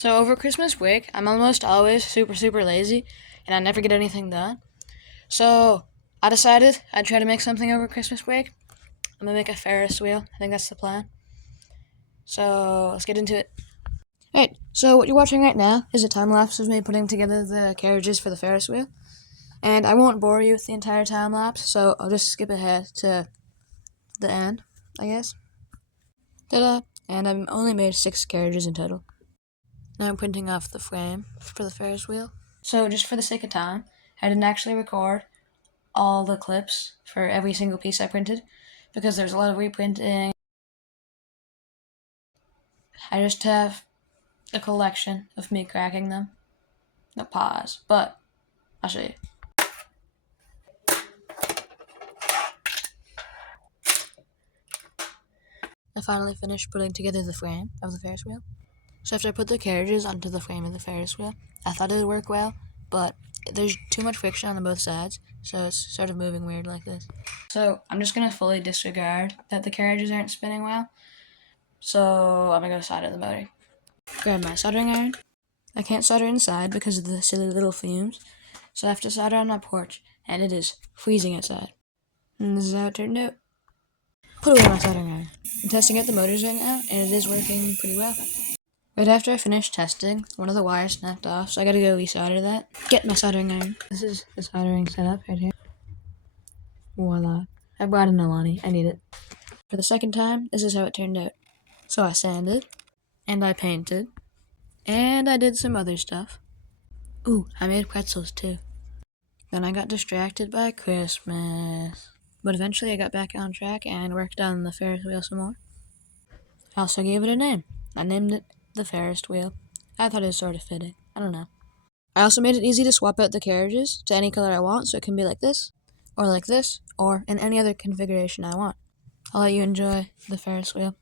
So over Christmas break, I'm almost always super lazy and I never get anything done. So I decided I'd try to make something over Christmas break. I'm gonna make a Ferris wheel. I think that's the plan. So let's get into it. Alright, so what you're watching right now is a time lapse of me putting together the carriages for the Ferris wheel. And I won't bore you with the entire time lapse, so I'll just skip ahead to the end, I guess. Ta-da! And I've only made 6 carriages in total. Now I'm printing off the frame for the Ferris wheel. So just for the sake of time, I didn't actually record all the clips for every single piece I printed because there's a lot of reprinting. I just have a collection of me cracking them. No pause, but I'll show you. I finally finished putting together the frame of the Ferris wheel. So after I put the carriages onto the frame of the Ferris wheel, I thought it would work well, but there's too much friction on both sides, so it's sort of moving weird like this. So I'm just going to fully disregard that the carriages aren't spinning well. So I'm going to go solder the motor. Grab my soldering iron. I can't solder inside because of the silly little fumes, so I have to solder on my porch, and it is freezing outside. And this is how it turned out. Put away my soldering iron. I'm testing out the motors right now, and it is working pretty well. Right after I finished testing, one of the wires snapped off, so I gotta go resolder that. Get my soldering iron. This is the soldering setup right here. Voila. I brought in Alani. I need it. For the second time, this is how it turned out. So I sanded, and I painted, and I did some other stuff. Ooh, I made pretzels too. Then I got distracted by Christmas. But eventually I got back on track and worked on the Ferris wheel some more. I also gave it a name. I named it the Ferris wheel. I thought it was sort of fitting. I don't know. I also made it easy to swap out the carriages to any color I want, so it can be like this, or in any other configuration I want. I'll let you enjoy the Ferris wheel.